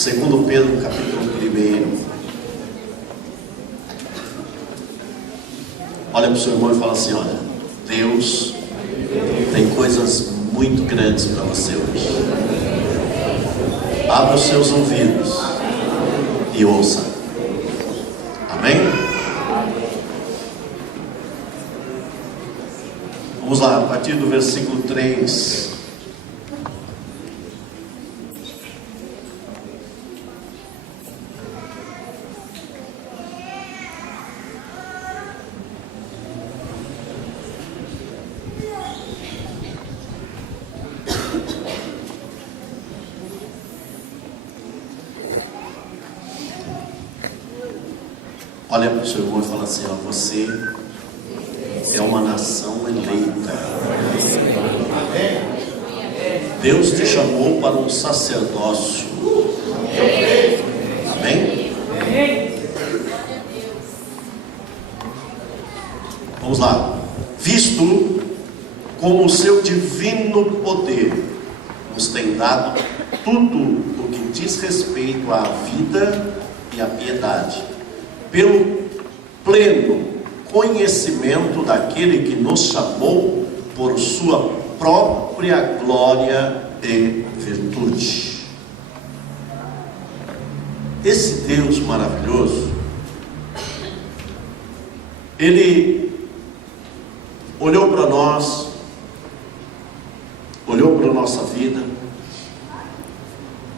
Segundo Pedro, capítulo 1. Olha para o seu irmão e fala assim: olha, Deus tem coisas muito grandes para você hoje. Abra os seus ouvidos e ouça. Amém? Vamos lá, a partir do versículo 3. Olha para o seu irmão e fala assim: ó, você é uma nação eleita. Deus te chamou para um sacerdócio. Amém? Vamos lá. Visto como o seu divino poder nos tem dado tudo o que diz respeito à vida e à piedade, pelo pleno conhecimento daquele que nos chamou por sua própria glória e virtude. Esse Deus maravilhoso, Ele olhou para nós, olhou para a nossa vida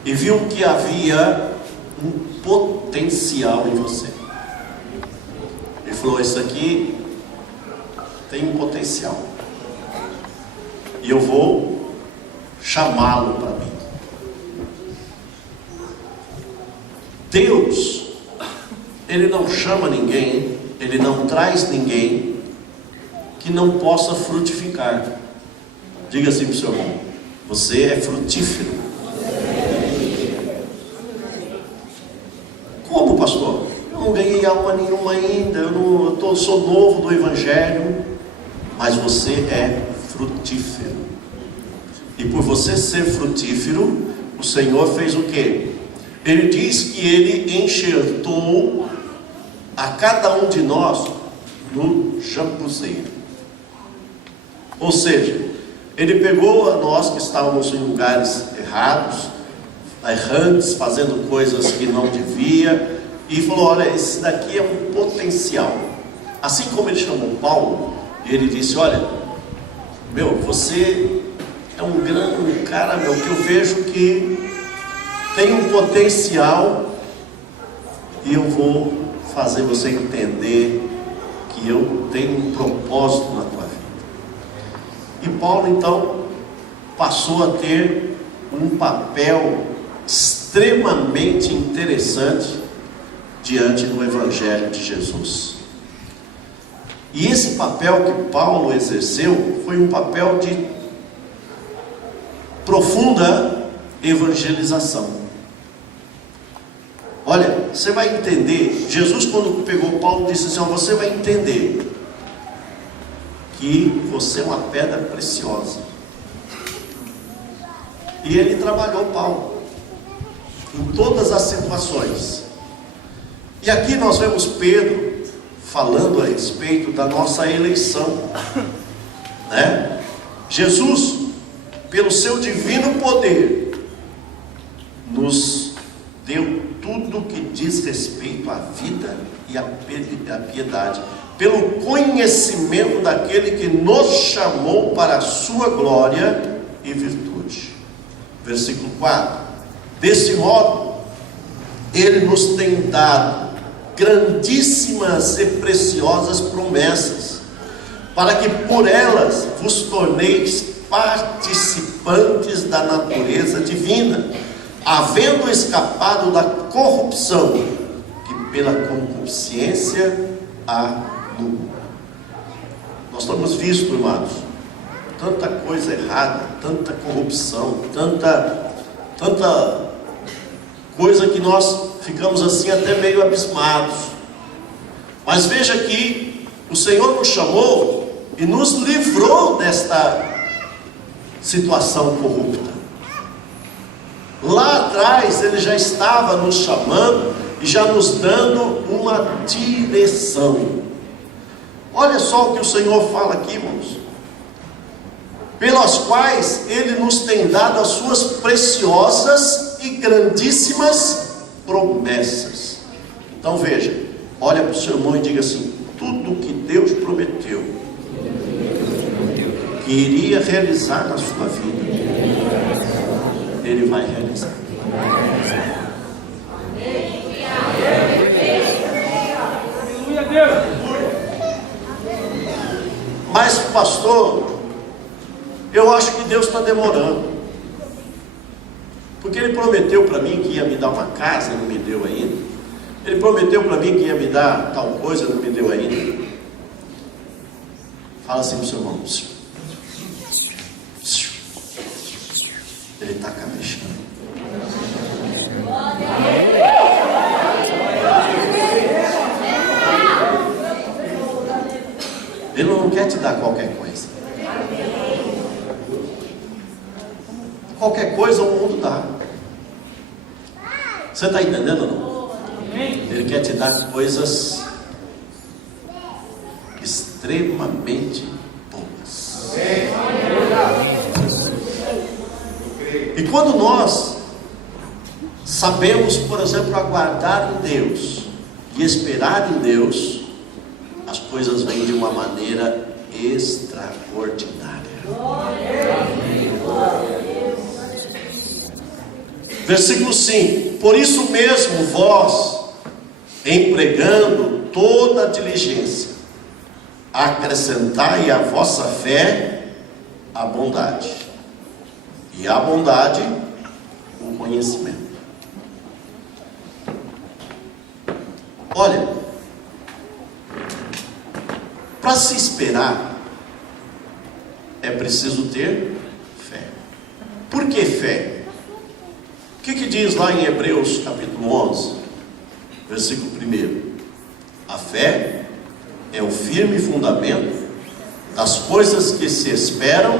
e viu que havia um potencial em você. Ele falou: isso aqui tem um potencial e eu vou chamá-lo para mim. Deus, Ele não chama ninguém, Ele não traz ninguém que não possa frutificar. Diga assim para o seu irmão: você é frutífero. Como, pastor? Eu não ganhei alma nenhuma ainda, eu sou novo do Evangelho. Mas você é frutífero. E por você ser frutífero, o Senhor fez o quê? Ele diz que Ele enxertou a cada um de nós no jambuzeiro. Ou seja, Ele pegou a nós que estávamos em lugares errados, errantes, fazendo coisas que não devia, e falou: olha, esse daqui é um potencial. Assim como Ele chamou Paulo, Ele disse: olha, você é um grande cara, que eu vejo que tem um potencial, e eu vou fazer você entender que eu tenho um propósito na tua vida. E Paulo então passou a ter um papel extremamente interessante diante do Evangelho de Jesus. E esse papel que Paulo exerceu foi um papel de profunda evangelização. Olha, você vai entender. Jesus, quando pegou Paulo, disse assim: você vai entender que você é uma pedra preciosa. E ele trabalhou Paulo em todas as situações. E aqui nós vemos Pedro falando a respeito da nossa eleição, né? Jesus, pelo seu divino poder, nos deu tudo que diz respeito à vida e à piedade, pelo conhecimento daquele que nos chamou para a sua glória e virtude. Versículo 4: desse modo, Ele nos tem dado grandíssimas e preciosas promessas, para que por elas vos torneis participantes da natureza divina, havendo escapado da corrupção que pela concupiscência há no mundo. Nós temos visto, irmãos, tanta coisa errada, tanta corrupção, tanta coisa que nós ficamos assim até meio abismados. Mas veja que o Senhor nos chamou e nos livrou desta situação corrupta. Lá atrás Ele já estava nos chamando e já nos dando uma direção. Olha só o que o Senhor fala aqui, irmãos: pelas quais Ele nos tem dado as suas preciosas e grandíssimas promessas. Então veja, olha para o seu irmão e diga assim: tudo que Deus prometeu que iria realizar na sua vida, Ele vai realizar. Mas pastor, eu acho que Deus está demorando, porque Ele prometeu para mim que ia me dar uma casa, não me deu ainda. Ele prometeu para mim que ia me dar tal coisa, não me deu ainda. Fala assim para o seu irmão: Ele está caprichando. Ele não quer te dar qualquer coisa. Qualquer coisa o mundo dá. Você está entendendo ou não? Ele quer te dar coisas extremamente boas. E quando nós sabemos, por exemplo, aguardar em Deus e esperar em Deus, as coisas vêm de uma maneira extraordinária. Versículo 5: por isso mesmo vós, empregando toda a diligência, acrescentai à vossa fé a bondade, e a bondade o conhecimento. Olha, para se esperar é preciso ter fé. Por que fé? O que diz lá em Hebreus capítulo 11, versículo 1? A fé é o firme fundamento das coisas que se esperam,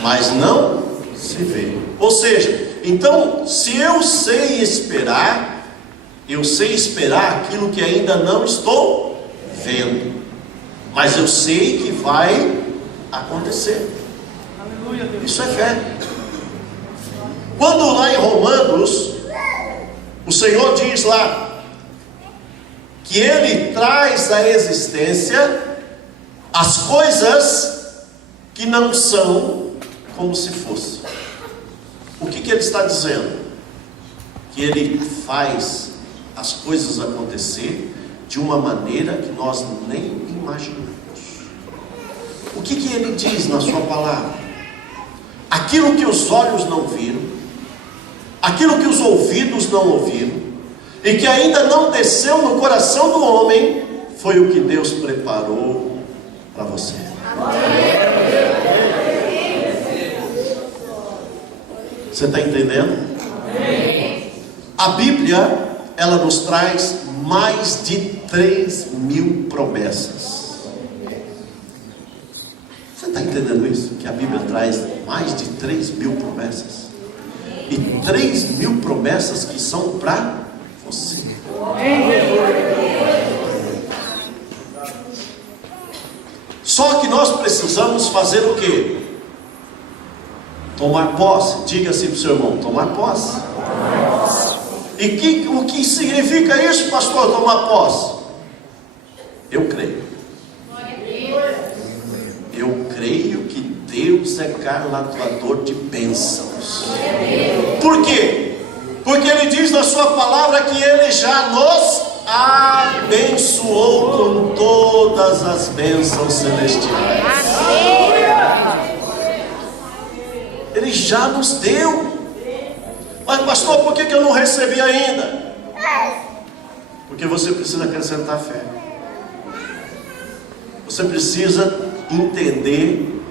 mas não se vê. Ou seja, então, se eu sei esperar, eu sei esperar aquilo que ainda não estou vendo, mas eu sei que vai acontecer. Isso é fé. Quando lá em Romanos, o Senhor diz lá que Ele traz à existência as coisas que não são como se fossem. O que Ele está dizendo? Que Ele faz as coisas acontecer de uma maneira que nós nem imaginamos. O que Ele diz na sua palavra? Aquilo que os olhos não viram, aquilo que os ouvidos não ouviram, e que ainda não desceu no coração do homem, foi o que Deus preparou para você. Você está entendendo? A Bíblia, ela nos traz mais de 3.000 promessas. Você está entendendo isso? Que a Bíblia traz mais de 3.000 promessas. E 3.000 promessas que são para você. Só que nós precisamos fazer o quê? Tomar posse. Diga assim para o seu irmão: tomar posse. E o que significa isso, pastor, tomar posse? Eu creio. Eu creio que Deus é galardoador de bênçãos. Por quê? Porque Ele diz na sua palavra que Ele já nos abençoou com todas as bênçãos celestiais. Ele já nos deu. Mas pastor, por que eu não recebi ainda? Porque você precisa acrescentar fé. Você precisa entender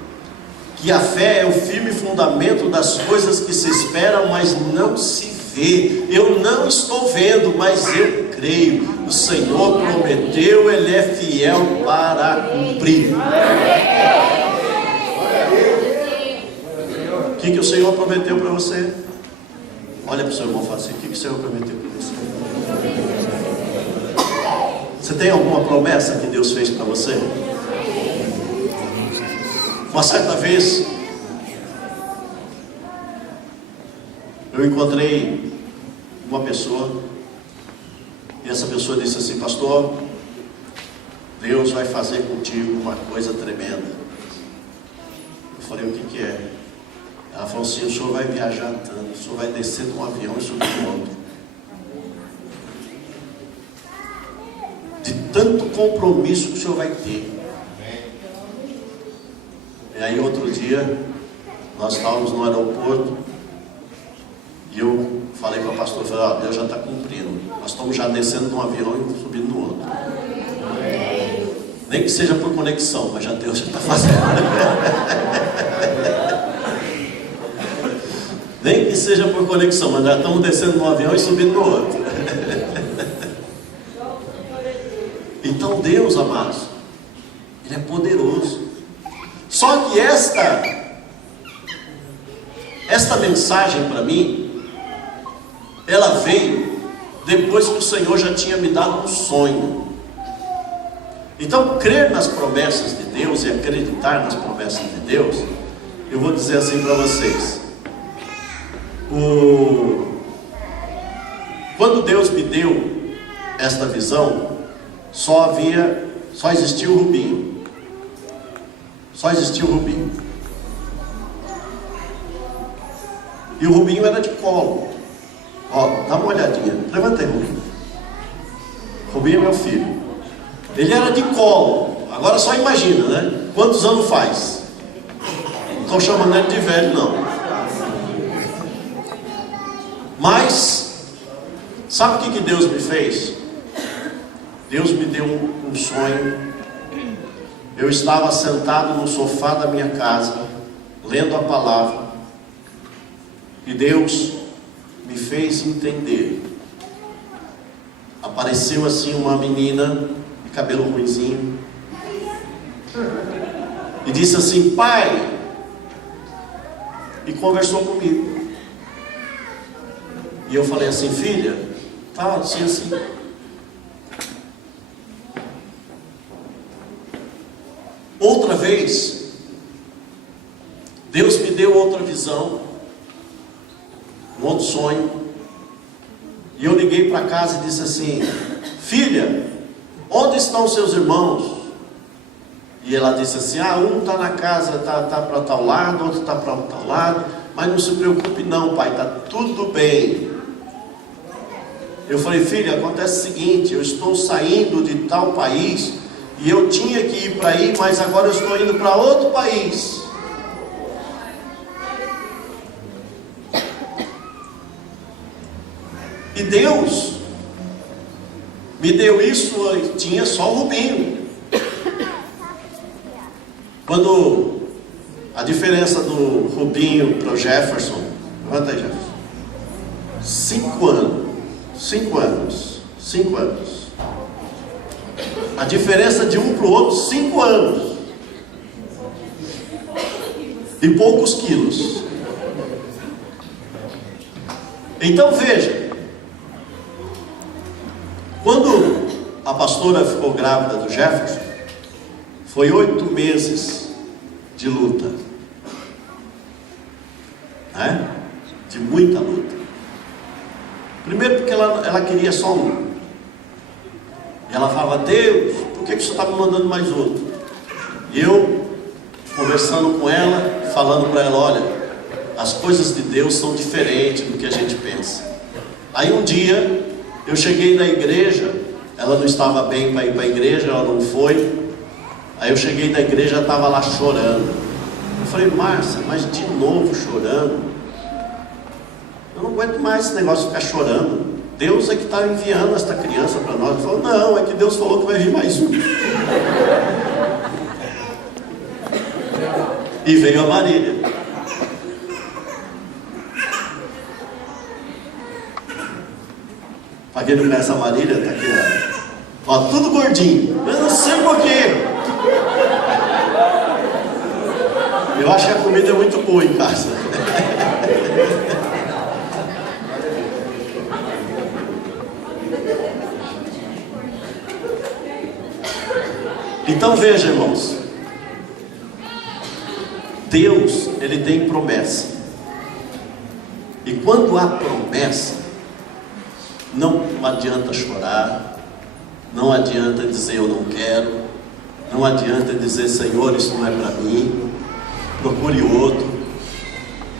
que a fé é o firme fundamento das coisas que se esperam, mas não se vê. Eu não estou vendo, mas eu creio. O Senhor prometeu, Ele é fiel para cumprir. O que o Senhor prometeu para você? Olha para o seu irmão e fala assim: o que o Senhor prometeu para você? Você tem alguma promessa que Deus fez para você? Uma certa vez, eu encontrei uma pessoa, e essa pessoa disse assim: pastor, Deus vai fazer contigo uma coisa tremenda. Eu falei: o que é? Ela falou assim: o senhor vai viajar tanto, o senhor vai descer de um avião e subir no outro. De tanto compromisso que o senhor vai ter. E aí outro dia, nós estávamos no aeroporto, e eu falei para a pastora, falei: ó, Deus já está cumprindo. Nós estamos já descendo de um avião e subindo no outro. Nem que seja por conexão, mas já Deus já está fazendo. Nem que seja por conexão, mas já estamos descendo no avião e subindo no outro. Então Deus, amados, Ele é poderoso. Só que esta mensagem para mim, ela veio depois que o Senhor já tinha me dado um sonho. Então, crer nas promessas de Deus e acreditar nas promessas de Deus, eu vou dizer assim para vocês: quando Deus me deu esta visão, só existia o Rubinho. Só existia o Rubinho. E o Rubinho era de colo. Ó, dá uma olhadinha. Levanta aí, Rubinho. Rubinho é meu filho. Ele era de colo. Agora só imagina, né? Quantos anos faz? Não estou chamando ele de velho, não. Mas, sabe o que Deus me fez? Deus me deu um sonho. Eu estava sentado no sofá da minha casa, lendo a palavra, e Deus me fez entender. Apareceu assim uma menina de cabelo ruizinho e disse assim: pai, e conversou comigo. E eu falei assim: filha, tá assim. Outra vez, Deus me deu outra visão, um outro sonho, e eu liguei para casa e disse assim: filha, onde estão seus irmãos? E ela disse assim: um está na casa, tá para tal lado, outro está para tal lado, mas não se preocupe não, pai, está tudo bem. Eu falei: filha, acontece o seguinte, eu estou saindo de tal país, e eu tinha que ir para aí, mas agora eu estou indo para outro país. E Deus me deu isso, tinha só o Rubinho. Quando a diferença do Rubinho para o Jefferson, levanta aí, Jefferson, 5 anos. A diferença de um para o outro, 5 anos. E poucos quilos. Então veja, quando a pastora ficou grávida do Jefferson, foi 8 meses de luta, né? De muita luta. Primeiro porque ela queria só um. E ela falava: Deus, por que você está me mandando mais outro? E eu, conversando com ela, falando para ela: olha, as coisas de Deus são diferentes do que a gente pensa. Aí um dia, eu cheguei na igreja, ela não estava bem para ir para a igreja, ela não foi. Aí eu cheguei na igreja, ela estava lá chorando. Eu falei: Márcia, mas de novo chorando? Eu não aguento mais esse negócio de ficar chorando. Deus é que está enviando esta criança para nós. Ele falou: não, é que Deus falou que vai vir mais um. E veio a Marília. Para quem não conhece a Marília, está aqui, ó, tudo gordinho. Eu não sei porquê. Eu acho que a comida é muito boa em casa. Então veja, irmãos, Deus, Ele tem promessa, e quando há promessa, não adianta chorar, não adianta dizer eu não quero, não adianta dizer Senhor, isso não é para mim, procure outro,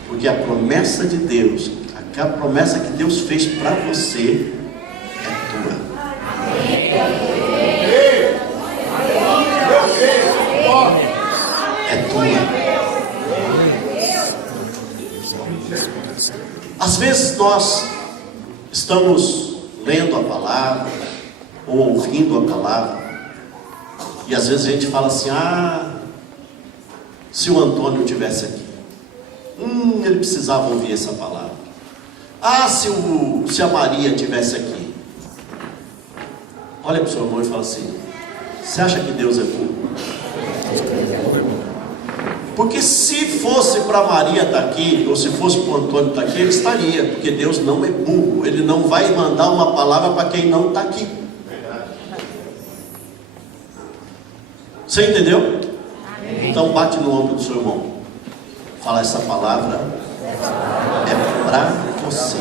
porque a promessa de Deus, a promessa que Deus fez para você é tua. É tua. Às vezes nós estamos lendo a palavra ou ouvindo a palavra, e às vezes a gente fala assim: se o Antônio estivesse aqui, ele precisava ouvir essa palavra. Se a Maria estivesse aqui. Olha para o seu irmão e fala assim: você acha que Deus é burro? Porque se fosse para Maria estar aqui, ou se fosse para o Antônio estar aqui, ele estaria, porque Deus não é burro, Ele não vai mandar uma palavra para quem não está aqui. Você entendeu? Então bate no ombro do seu irmão, fala: essa palavra é para você.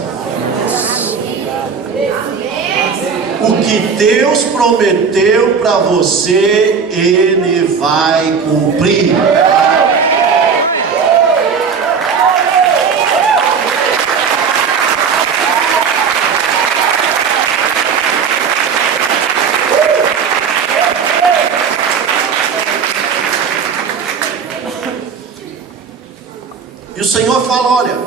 O que Deus prometeu para você, Ele vai cumprir. E o Senhor fala: olha,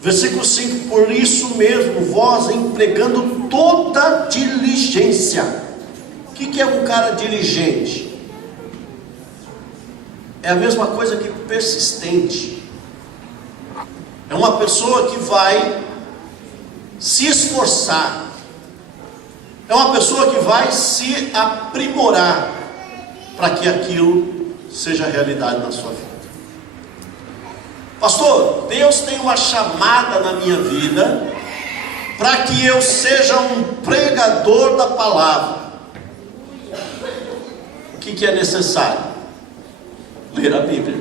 versículo 5: por isso mesmo, vós empregando toda diligência. O que é um cara diligente? É a mesma coisa que persistente. É uma pessoa que vai se esforçar. É uma pessoa que vai se aprimorar para que aquilo seja realidade na sua vida. Pastor, Deus tem uma chamada na minha vida para que eu seja um pregador da palavra. O que é necessário? Ler a Bíblia.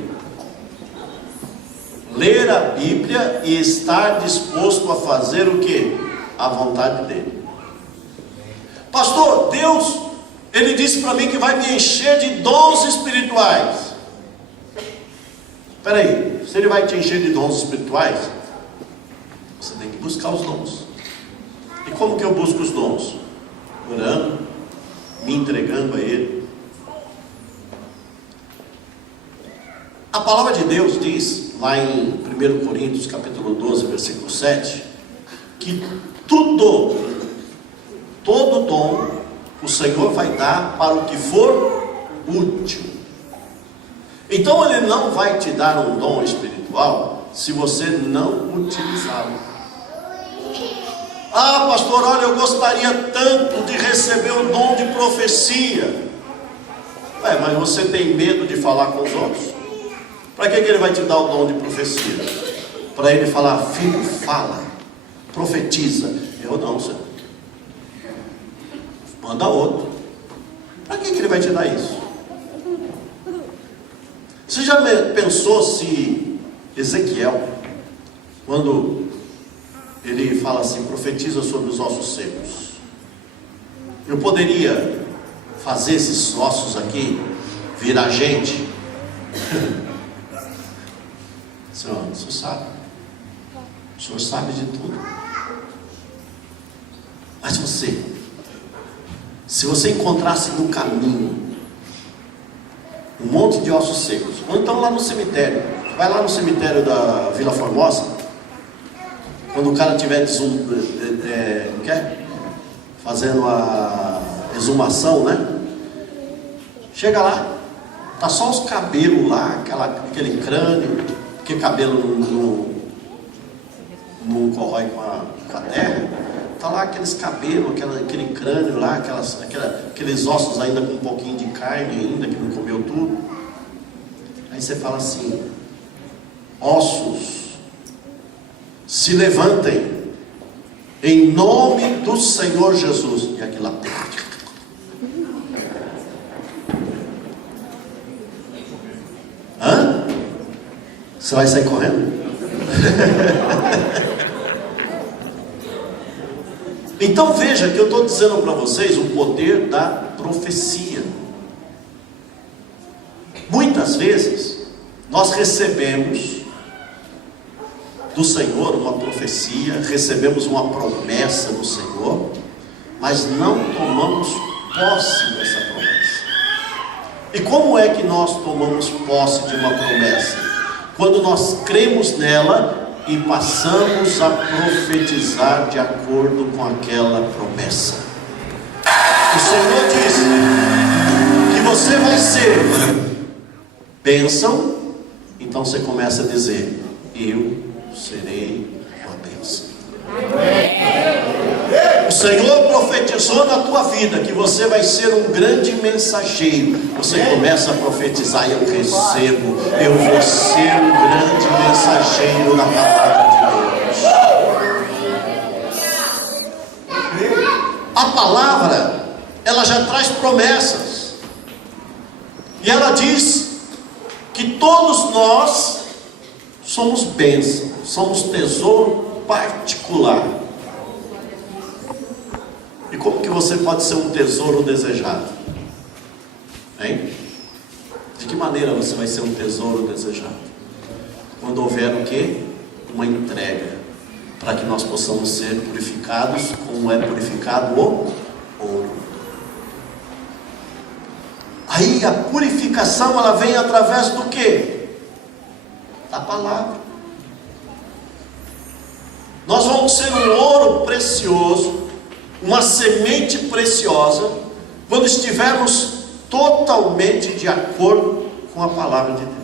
Ler a Bíblia e estar disposto a fazer o quê? A vontade dele. Pastor, Deus, Ele disse para mim que vai me encher de dons espirituais. Espera aí, se Ele vai te encher de dons espirituais, você tem que buscar os dons. E como que eu busco os dons? Orando, me entregando a Ele. A palavra de Deus diz, lá em 1 Coríntios capítulo 12, versículo 7, que todo dom o Senhor vai dar para o que for útil. Então Ele não vai te dar um dom espiritual se você não utilizá-lo. Pastor, olha, eu gostaria tanto de receber o dom de profecia. Mas você tem medo de falar com os outros? Para que Ele vai te dar o dom de profecia? Para Ele falar: filho, fala, profetiza. Eu não, Senhor. Manda outro. Para que Ele vai te dar isso? Você já pensou se Ezequiel, quando ele fala assim: profetiza sobre os ossos secos, eu poderia fazer esses ossos aqui virar gente? Senhor, o Senhor sabe. O Senhor sabe de tudo. Mas se você encontrasse no caminho um monte de ossos secos, ou então lá no cemitério, vai lá no cemitério da Vila Formosa, quando o cara estiver fazendo a exumação, né? Chega lá, tá só os cabelos lá, aquele crânio, porque cabelo não corrói com a terra. Tá lá aqueles cabelos, aquele crânio lá, aqueles ossos ainda com um pouquinho de carne ainda, que não comeu tudo. Aí você fala assim: ossos, se levantem. Em nome do Senhor Jesus. E aquilo lá. Hã? Você vai sair correndo? Então veja que eu estou dizendo para vocês o poder da profecia. Muitas vezes nós recebemos do Senhor uma profecia, recebemos uma promessa do Senhor, mas não tomamos posse dessa promessa. E como é que nós tomamos posse de uma promessa? Quando nós cremos nela e passamos a profetizar de acordo com aquela promessa. O Senhor disse que você vai ser bênção, então você começa a dizer: eu serei uma bênção. O Senhor profetizou na tua vida que você vai ser um grande mensageiro. Você começa a profetizar: eu recebo, eu vou ser um grande mensageiro da palavra de Deus. A palavra, ela já traz promessas, e ela diz que todos nós somos bênção, somos tesouro particular. E como que você pode ser um tesouro desejado? Hein? De que maneira você vai ser um tesouro desejado? Quando houver o quê? Uma entrega, para que nós possamos ser purificados como é purificado o ouro. Aí a purificação, ela vem através do quê? Da palavra. Nós vamos ser um ouro precioso, uma semente preciosa, quando estivermos totalmente de acordo com a palavra de Deus.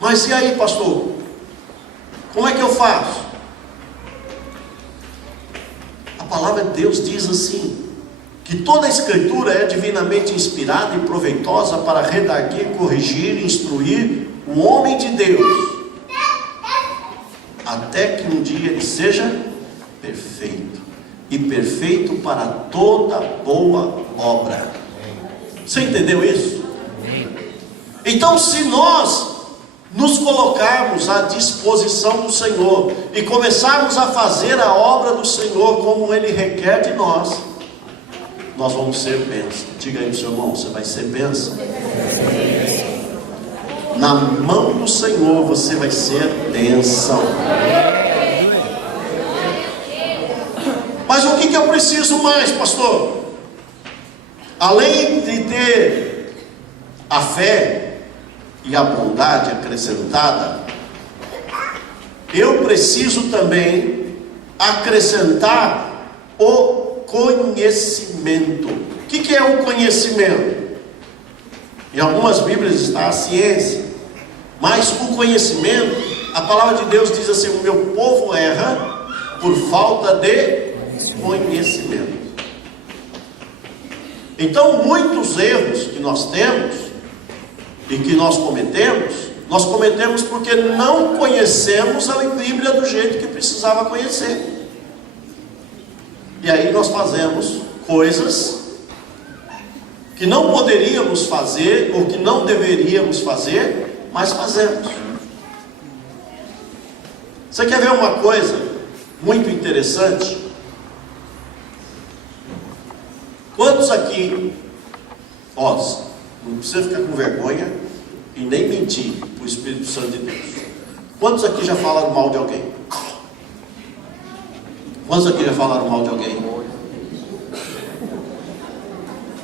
Mas e aí, pastor? Como é que eu faço? A palavra de Deus diz assim, que toda a escritura é divinamente inspirada e proveitosa para redarguir, corrigir, instruir o homem de Deus, até que um dia ele seja perfeito, e perfeito para toda boa obra. Você entendeu isso? Então, se nós nos colocarmos à disposição do Senhor e começarmos a fazer a obra do Senhor como Ele requer de nós, nós vamos ser bênção. Diga aí para o seu irmão: você vai ser bênção. Na mão do Senhor você vai ser bênção. Mas o que eu preciso mais, pastor? Além de ter a fé e a bondade acrescentada, eu preciso também acrescentar o conhecimento. O que é o conhecimento? Em algumas Bíblias está a ciência, mas o conhecimento, a palavra de Deus diz assim: o meu povo erra por falta de conhecimento. Então, muitos erros que nós temos e que nós cometemos porque não conhecemos a Bíblia do jeito que precisava conhecer. E aí nós fazemos coisas que não poderíamos fazer, ou que não deveríamos fazer, mas fazemos. Você quer ver uma coisa muito interessante? Quantos aqui, ó, não precisa ficar com vergonha e nem mentir para o Espírito Santo de Deus. Quantos aqui já falaram mal de alguém? Quantos aqui já falaram mal de alguém?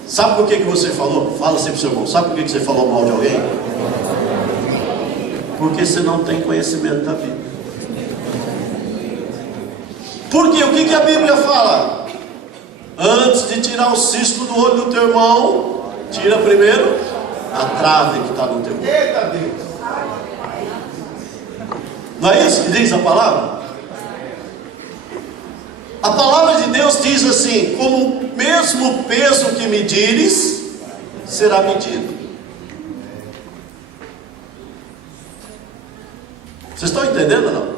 Sabe por que você falou? Fala assim para o seu irmão: sabe por que você falou mal de alguém? Porque você não tem conhecimento da Bíblia. Porque o que a Bíblia fala? Antes de tirar o cisco do olho do teu irmão, tira primeiro a trave que está no teu olho. Não é isso que diz a palavra? A palavra de Deus diz assim: como o mesmo peso que medires, será medido. Vocês estão entendendo ou não?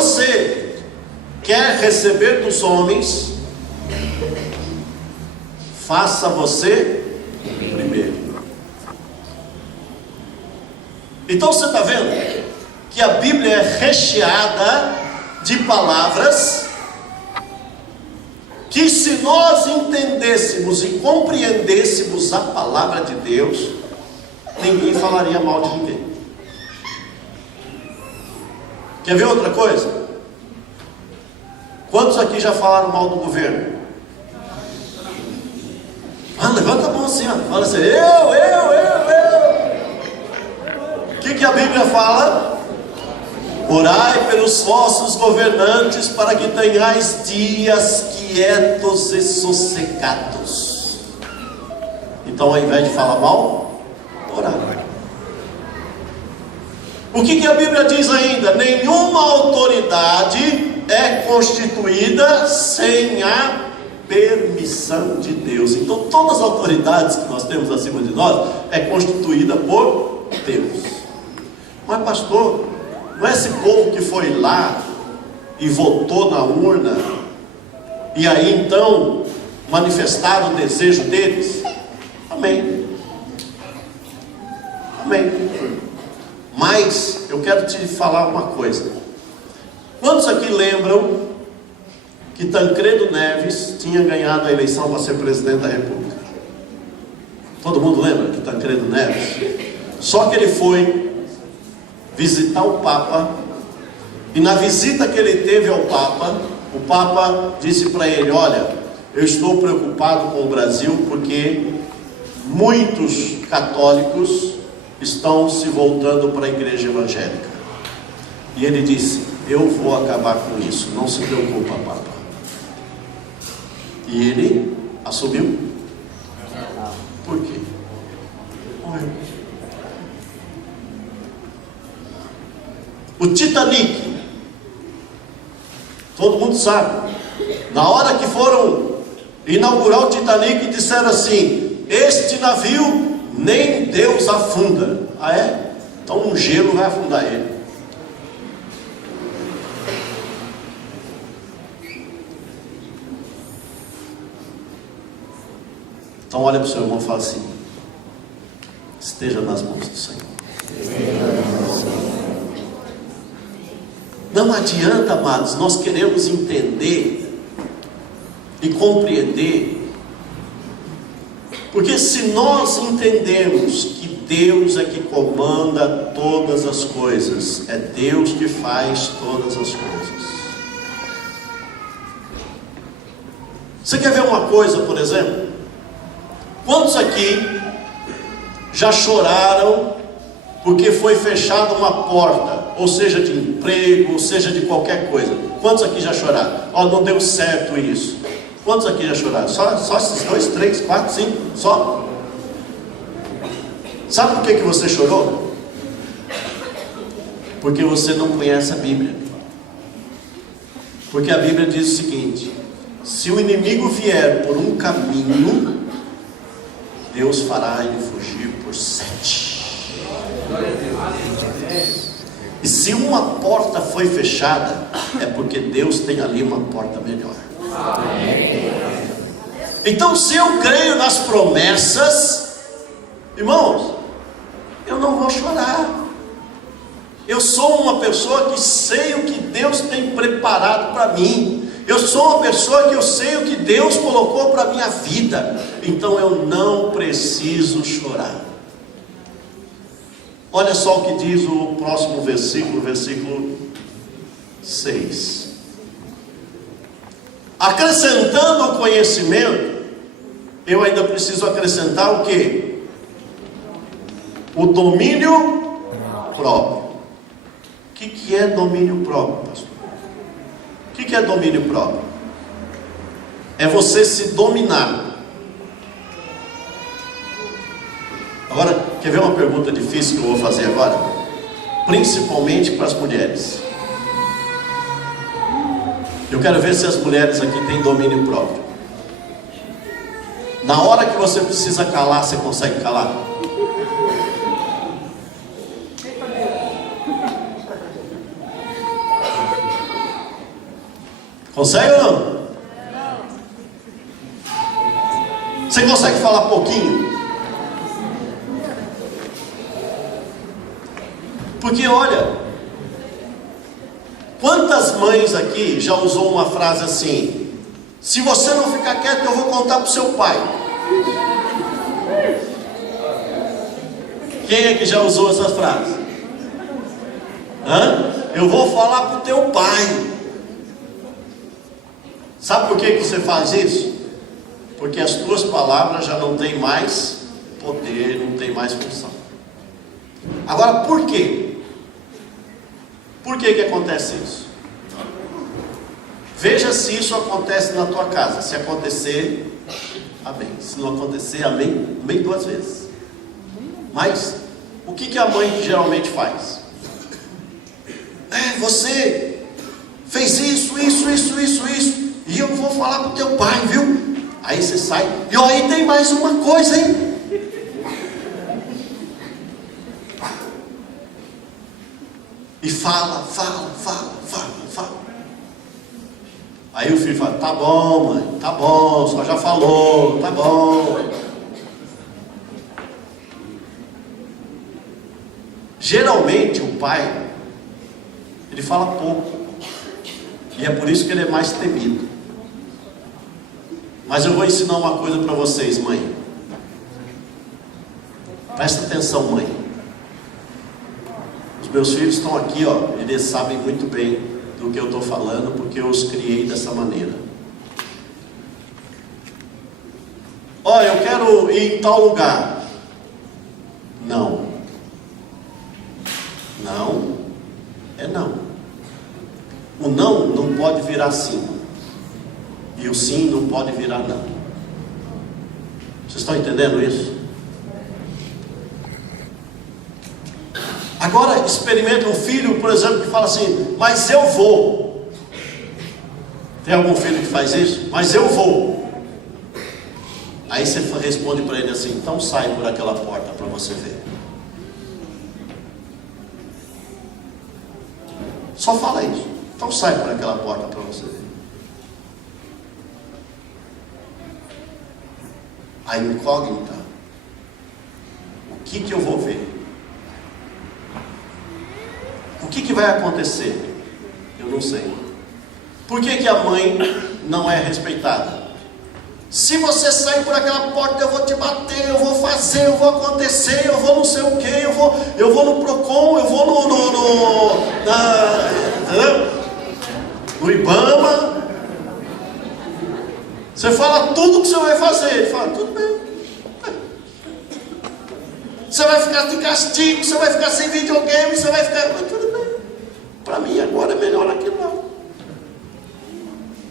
você quer receber dos homens, faça você primeiro. Então você está vendo que a Bíblia é recheada de palavras que, se nós entendêssemos e compreendêssemos a palavra de Deus, ninguém falaria mal de ninguém. Quer ver outra coisa? Quantos aqui já falaram mal do governo? Levanta a mão assim, ó. Fala assim, eu. O que a Bíblia fala? Orai pelos vossos governantes, para que tenhais dias quietos e sossegados. Então, ao invés de falar mal, orar. O que a Bíblia diz ainda? Nenhuma autoridade é constituída sem a permissão de Deus. Então, todas as autoridades que nós temos acima de nós é constituída por Deus. Mas, pastor, não é esse povo que foi lá e votou na urna e aí então manifestaram o desejo deles? Amém. Amém. Mas eu quero te falar uma coisa. Quantos aqui lembram que Tancredo Neves tinha ganhado a eleição para ser presidente da República? Todo mundo lembra que Tancredo Neves? Só que ele foi visitar o Papa, e na visita que ele teve ao Papa, o Papa disse para ele: olha, eu estou preocupado com o Brasil porque muitos católicos estão se voltando para a igreja evangélica. E ele disse: eu vou acabar com isso, não se preocupa, Papa. E ele assumiu. Por quê? Morreu. O Titanic, todo mundo sabe. Na hora que foram inaugurar o Titanic, disseram assim: este navio nem Deus afunda. Ah, é? Então um gelo vai afundar ele. Então olha para o seu irmão e fala assim: esteja nas mãos do Senhor. Não adianta, amados, nós queremos entender e compreender, porque se nós entendermos que Deus é que comanda todas as coisas, é Deus que faz todas as coisas. Você quer ver uma coisa, por exemplo? Quantos aqui já choraram porque foi fechada uma porta, ou seja de emprego, ou seja de qualquer coisa? Quantos aqui já choraram? Não deu certo isso. Quantos aqui já choraram? Só esses 2, 3, 4, 5, só? Sabe por que você chorou? Porque você não conhece a Bíblia. Porque a Bíblia diz o seguinte: se o inimigo vier por um caminho, Deus fará ele fugir por 7. E se uma porta foi fechada, é porque Deus tem ali uma porta melhor. Então, se eu creio nas promessas, irmãos, eu não vou chorar. Eu sou uma pessoa que sei o que Deus tem preparado para mim. Eu sou uma pessoa que eu sei o que Deus colocou para a minha vida. Então eu não preciso chorar. Olha só o que diz o próximo versículo, versículo 6. Acrescentando o conhecimento, eu ainda preciso acrescentar o quê? O domínio próprio. O que é domínio próprio, pastor? O que é domínio próprio? É você se dominar. Agora, quer ver uma pergunta difícil que eu vou fazer agora? Principalmente para as mulheres. Eu quero ver se as mulheres aqui têm domínio próprio. Na hora que você precisa calar, você consegue calar? Consegue ou não? Você consegue falar pouquinho? Porque olha, quantas mães aqui já usou uma frase assim: se você não ficar quieto, eu vou contar para o seu pai. Quem é que já usou essa frase? Eu vou falar para o teu pai. Sabe por que você faz isso? Porque as tuas palavras já não têm mais poder, não têm mais função. Agora, por quê? Por que acontece isso? Veja se isso acontece na tua casa. Se acontecer, amém. Se não acontecer, amém. Amém 2 vezes. Mas, o que a mãe geralmente faz? Você fez isso, e eu vou falar para o teu pai, viu? Aí você sai, e aí tem mais uma coisa, hein? E fala. Aí o filho fala: tá bom, mãe, tá bom, só já falou, tá bom. Geralmente o pai, ele fala pouco, e é por isso que ele é mais temido. Mas eu vou ensinar uma coisa para vocês, mãe. Presta atenção, mãe. Os meus filhos estão aqui, eles sabem muito bem do que eu estou falando, porque eu os criei dessa maneira. Eu quero ir em tal lugar. Não. Não é não. O não pode virar sim. E o sim não pode virar não. Vocês estão entendendo isso? Agora experimenta um filho, por exemplo, que fala assim: mas eu vou. Tem algum filho que faz isso? Mas eu vou. Aí você responde para ele assim: então sai por aquela porta para você ver. Só fala isso. Então sai por aquela porta para você ver. A incógnita: o que eu vou ver? O que vai acontecer? Eu não sei. Por que a mãe não é respeitada? Se você sair por aquela porta, eu vou te bater, eu vou fazer, eu vou acontecer, eu vou não sei o que, eu vou no Procon, eu vou no IBAMA. Você fala tudo que você vai fazer. Ele fala: tudo bem. Você vai ficar de castigo, você vai ficar sem videogame, você vai ficar... Mas tudo bem. Para mim agora é melhor aquilo não.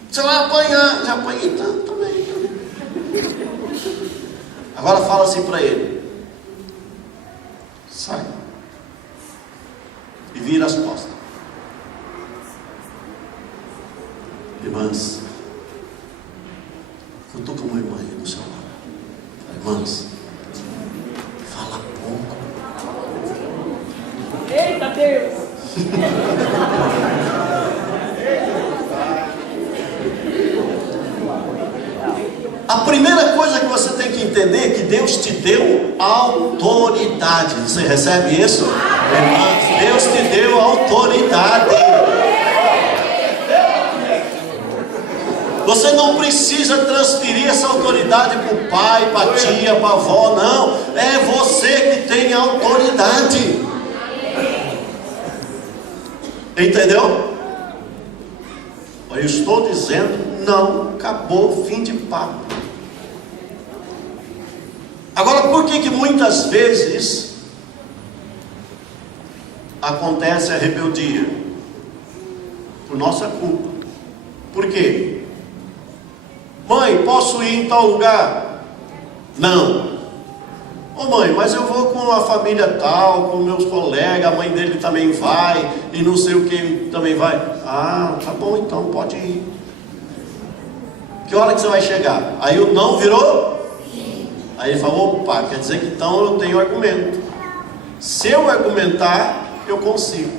Você vai apanhar. Já apanhei tanto também. Agora fala assim para ele: sai. E vira as costas. Irmãs, eu estou com uma irmã aí do seu lado. Irmãs, fala pouco. Eita Deus! A primeira coisa que você tem que entender é que Deus te deu autoridade. Você recebe isso? Irmãs, Deus te deu autoridade. Você não precisa transferir essa autoridade para o pai, para a tia, para a avó, não. É você que tem autoridade. Entendeu? Eu estou dizendo, não, acabou, fim de papo. Agora, por que muitas vezes acontece a rebeldia? Por nossa culpa. Por quê? Mãe, posso ir em tal lugar? Não. Ô mãe, mas eu vou com a família tal, com meus colegas, a mãe dele também vai, e não sei o que também vai. Ah, tá bom então, pode ir. Que hora que você vai chegar? Aí o não virou? Sim. Aí ele falou: opa, quer dizer que então eu tenho argumento. Se eu argumentar, eu consigo.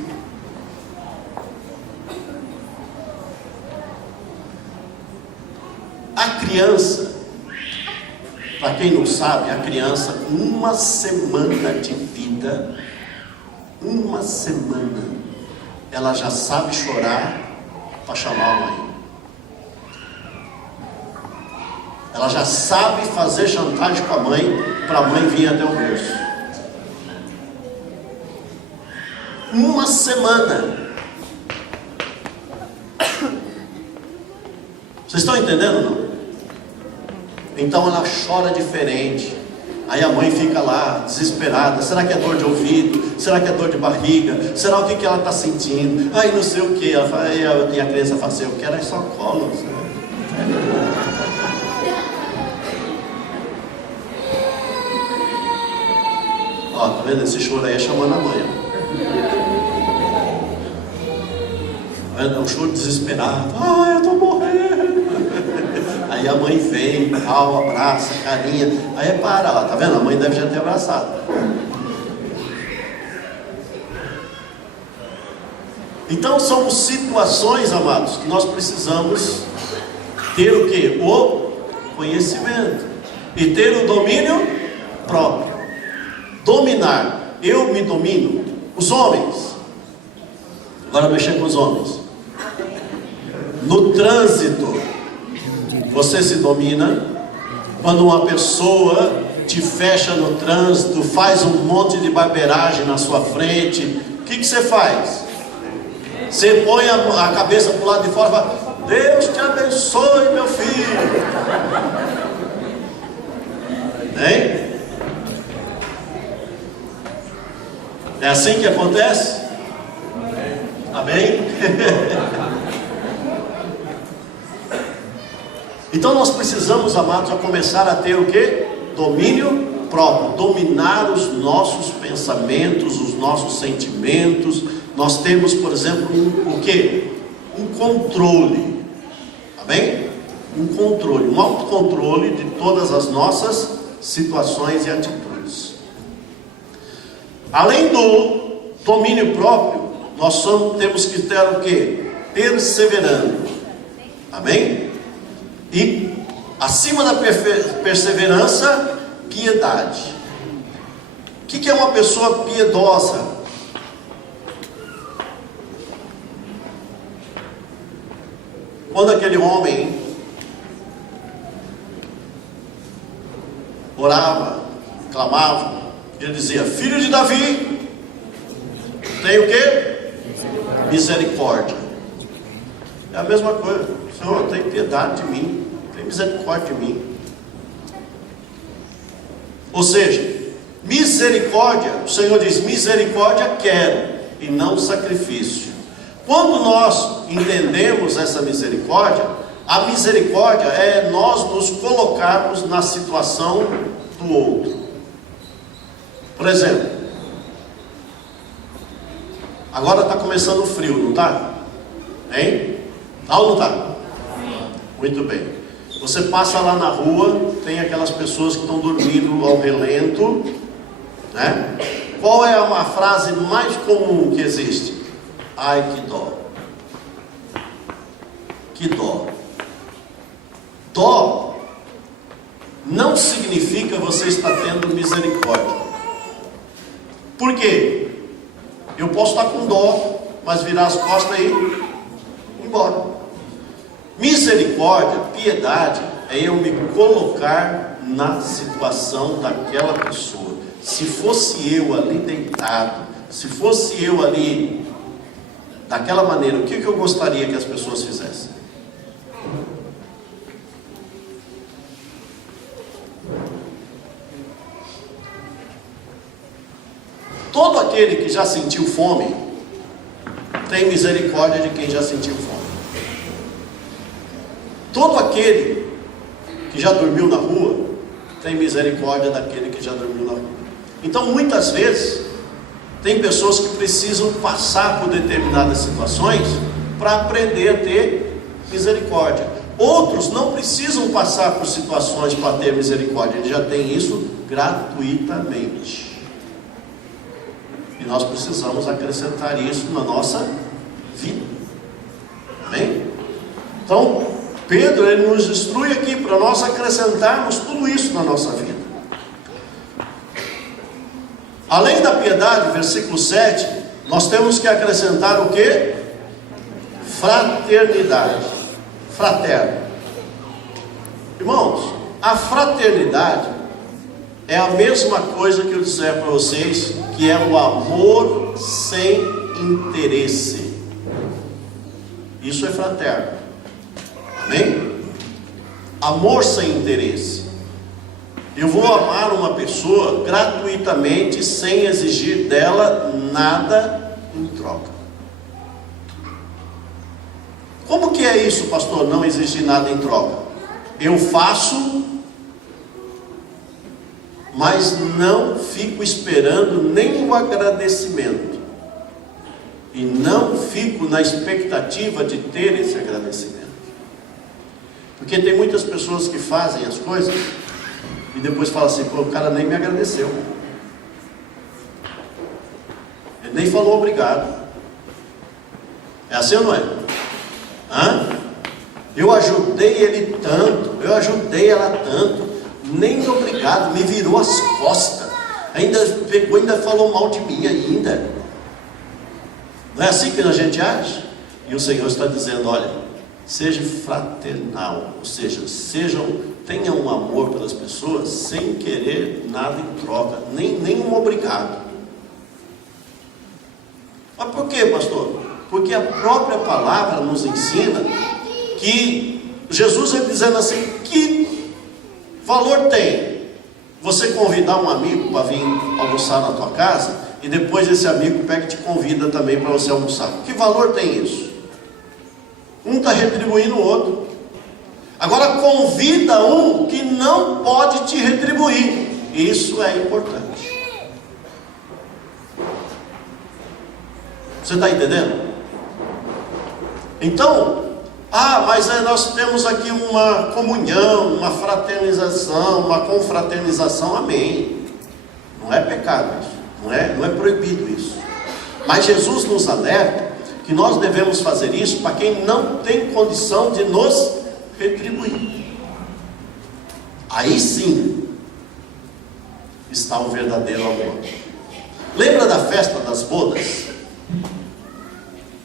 criança, para quem não sabe, a criança, uma semana de vida, uma semana, ela já sabe chorar para chamar a mãe. Ela já sabe fazer chantagem com a mãe, para a mãe vir até o berço. Uma semana. Vocês estão entendendo, não? Então ela chora diferente. Aí a mãe fica lá, desesperada. Será que é dor de ouvido? Será que é dor de barriga? Será o que ela está sentindo? Aí não sei o que. E a criança fala assim, eu quero é só colo. Ó, tá vendo? Esse choro aí é chamando a mãe. É um choro desesperado. Ai, eu tô morrendo. Aí a mãe vem, tal, abraça, carinha. Aí para lá, tá vendo? A mãe deve já ter abraçado. Então são situações, amados, que nós precisamos ter o quê? O conhecimento. E ter o domínio próprio. Dominar. Eu me domino. Os homens. Agora mexer com os homens. No trânsito, você se domina. Quando uma pessoa te fecha no trânsito, faz um monte de barbeiragem na sua frente, o que você faz? Você põe a cabeça para o lado de fora e fala, Deus te abençoe, meu filho. Hein? É assim que acontece? Amém? Então nós precisamos, amados, a começar a ter o quê? Domínio próprio. Dominar os nossos pensamentos, os nossos sentimentos. Nós temos, por exemplo, o quê? Um controle. Amém? Um controle, um autocontrole de todas as nossas situações e atitudes. Além do domínio próprio, nós temos que ter o quê? Perseverando. Amém? E acima da perseverança, piedade. O que é uma pessoa piedosa? Quando aquele homem orava, clamava, ele dizia, filho de Davi, tem o quê? Misericórdia. É a mesma coisa. Senhor, tem piedade de mim, tem misericórdia de mim. Ou seja, misericórdia, o Senhor diz, misericórdia quero, e não sacrifício. Quando nós entendemos essa misericórdia, a misericórdia é nós nos colocarmos na situação do outro. Por exemplo, agora está começando o frio, não está? Hein? Tá ou não está? Muito bem. Você passa lá na rua, tem aquelas pessoas que estão dormindo ao relento, né? Qual é a frase mais comum que existe? Ai, que dó. Que dó. Dó não significa você estar tendo misericórdia. Por quê? Eu posso estar com dó, mas virar as costas e ir embora. Misericórdia, piedade, é eu me colocar na situação daquela pessoa. Se fosse eu ali deitado, se fosse eu ali daquela maneira, o que eu gostaria que as pessoas fizessem? Todo aquele que já sentiu fome tem misericórdia de quem já sentiu fome. Todo aquele que já dormiu na rua tem misericórdia daquele que já dormiu na rua. Então muitas vezes tem pessoas que precisam passar por determinadas situações para aprender a ter misericórdia. Outros não precisam passar por situações para ter misericórdia, eles já têm isso gratuitamente. E nós precisamos acrescentar isso na nossa vida. Amém? Então, Pedro, ele nos instrui aqui para nós acrescentarmos tudo isso na nossa vida. Além da piedade, versículo 7, nós temos que acrescentar o quê? Fraternidade. Fraterno. Irmãos, a fraternidade é a mesma coisa que eu disser para vocês, que é o amor sem interesse. Isso é fraterno. Amém? Amor sem interesse. Eu vou amar uma pessoa gratuitamente, sem exigir dela nada em troca. Como que é isso, pastor? Não exigir nada em troca. Eu faço, mas não fico esperando nem o agradecimento. E não fico na expectativa de ter esse agradecimento. Porque tem muitas pessoas que fazem as coisas e depois falam assim: pô, o cara nem me agradeceu. Ele nem falou obrigado. É assim ou não é? Eu ajudei ele tanto, eu ajudei ela tanto, nem obrigado, me virou as costas, ainda pegou, ainda falou mal de mim ainda. Não é assim que a gente age? E o Senhor está dizendo: olha, seja fraternal, ou seja, tenha um amor pelas pessoas, sem querer nada em troca, nem um obrigado. Mas por quê, pastor? Porque a própria palavra nos ensina que Jesus é dizendo assim: que valor tem você convidar um amigo para vir almoçar na tua casa e depois esse amigo pega e te convida também para você almoçar? Que valor tem isso? Um está retribuindo o outro. Agora convida um que não pode te retribuir. Isso é importante. Você está entendendo? Então, mas nós temos aqui uma comunhão, uma fraternização, uma confraternização. Amém. Não é pecado isso, não é proibido isso. Mas Jesus nos alerta que nós devemos fazer isso para quem não tem condição de nos retribuir. Aí sim está o verdadeiro amor. Lembra da festa das bodas?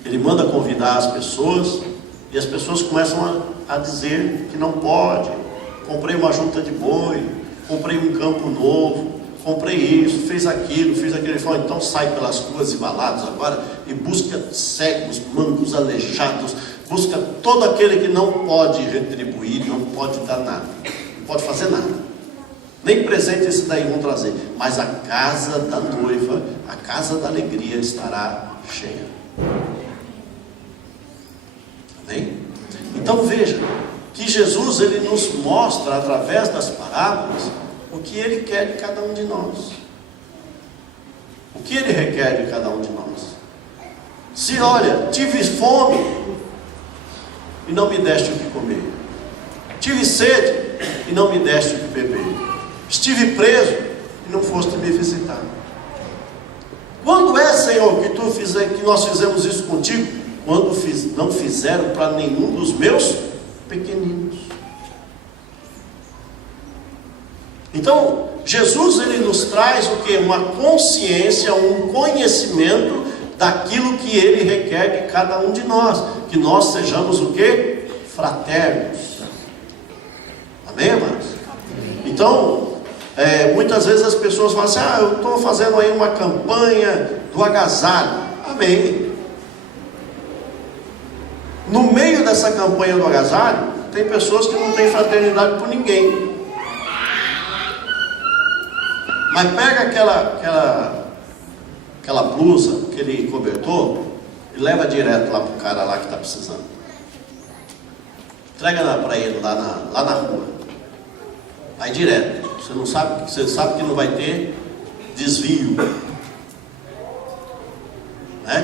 Ele manda convidar as pessoas e as pessoas começam a dizer que não pode. Comprei uma junta de boi, comprei um campo novo, comprei isso, fez aquilo. Ele fala: então sai pelas ruas e baladas agora e busca cegos, mancos, aleijados, busca todo aquele que não pode retribuir, não pode dar nada, não pode fazer nada, nem presente esse daí vão trazer, mas a casa da noiva, a casa da alegria estará cheia. Amém? Então veja que Jesus, ele nos mostra através das parábolas o que ele quer de cada um de nós, o que ele requer de cada um de nós. Se olha, tive fome e não me deste o que comer, tive sede e não me deste o que beber, estive preso e não foste me visitar. Quando é, Senhor, que nós fizemos isso contigo? Quando não fizeram para nenhum dos meus pequeninos. Então, Jesus, ele nos traz o que? Uma consciência, um conhecimento daquilo que ele requer de cada um de nós, que nós sejamos o que? Fraternos. Amém, amados? Então, muitas vezes as pessoas falam assim: eu estou fazendo aí uma campanha do agasalho. Amém. No meio dessa campanha do agasalho, tem pessoas que não têm fraternidade por ninguém. Mas pega aquela blusa, aquele cobertor, e leva direto lá para o cara lá que está precisando. Entrega para ele lá na rua. Vai direto. Você sabe que não vai ter desvio.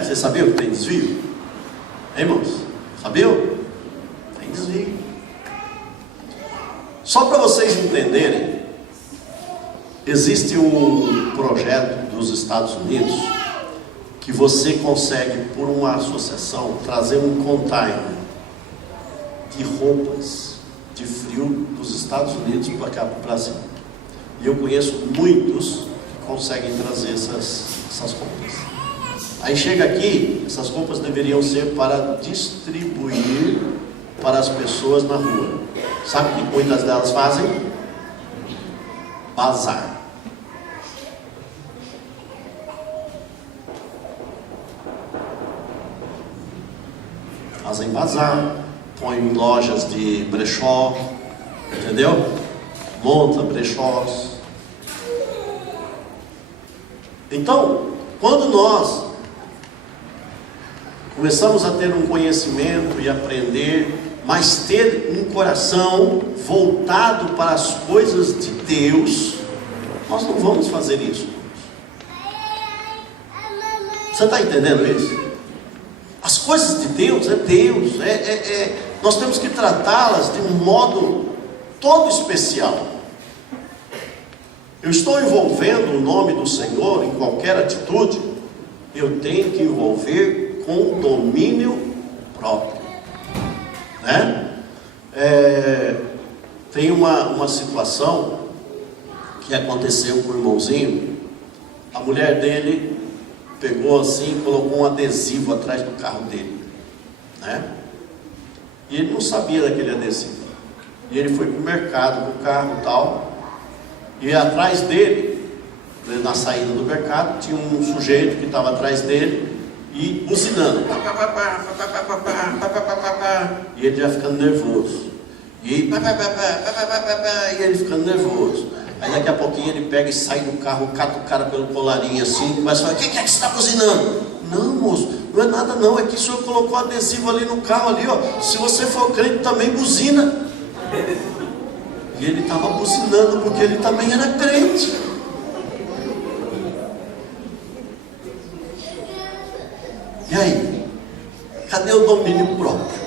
Você sabia que tem desvio? Hein, irmãos? Sabiam? Tem desvio. Só para vocês entenderem, existe um projeto dos Estados Unidos que você consegue, por uma associação, trazer um container de roupas de frio dos Estados Unidos para cá para o Brasil. E eu conheço muitos que conseguem trazer essas roupas. Aí chega aqui, essas roupas deveriam ser para distribuir para as pessoas na rua. Sabe o que muitas delas fazem? Bazar. Fazem bazar, põem em lojas de brechó, entendeu? Monta brechós. Então, quando nós começamos a ter um conhecimento e aprender, mas ter um coração voltado para as coisas de Deus, nós não vamos fazer isso. Você está entendendo isso? As coisas de Deus é Deus, nós temos que tratá-las de um modo todo especial. Eu estou envolvendo o nome do Senhor em qualquer atitude, eu tenho que envolver com domínio próprio, né? Tem uma situação que aconteceu com o irmãozinho. A mulher dele pegou assim e colocou um adesivo atrás do carro dele, né? E ele não sabia daquele adesivo. E ele foi para o mercado com o carro e tal. E atrás dele, na saída do mercado, tinha um sujeito que estava atrás dele e buzinando. E ele já ficando nervoso. E ele ficando nervoso. Aí daqui a pouquinho ele pega e sai do carro, cata o cara pelo colarinho assim, começa a falar: o que é que você está buzinando? Não, moço, não é nada não, é que o senhor colocou adesivo ali no carro ali, ó. Se você for crente também buzina. E ele estava buzinando porque ele também era crente. E aí? Cadê o domínio próprio?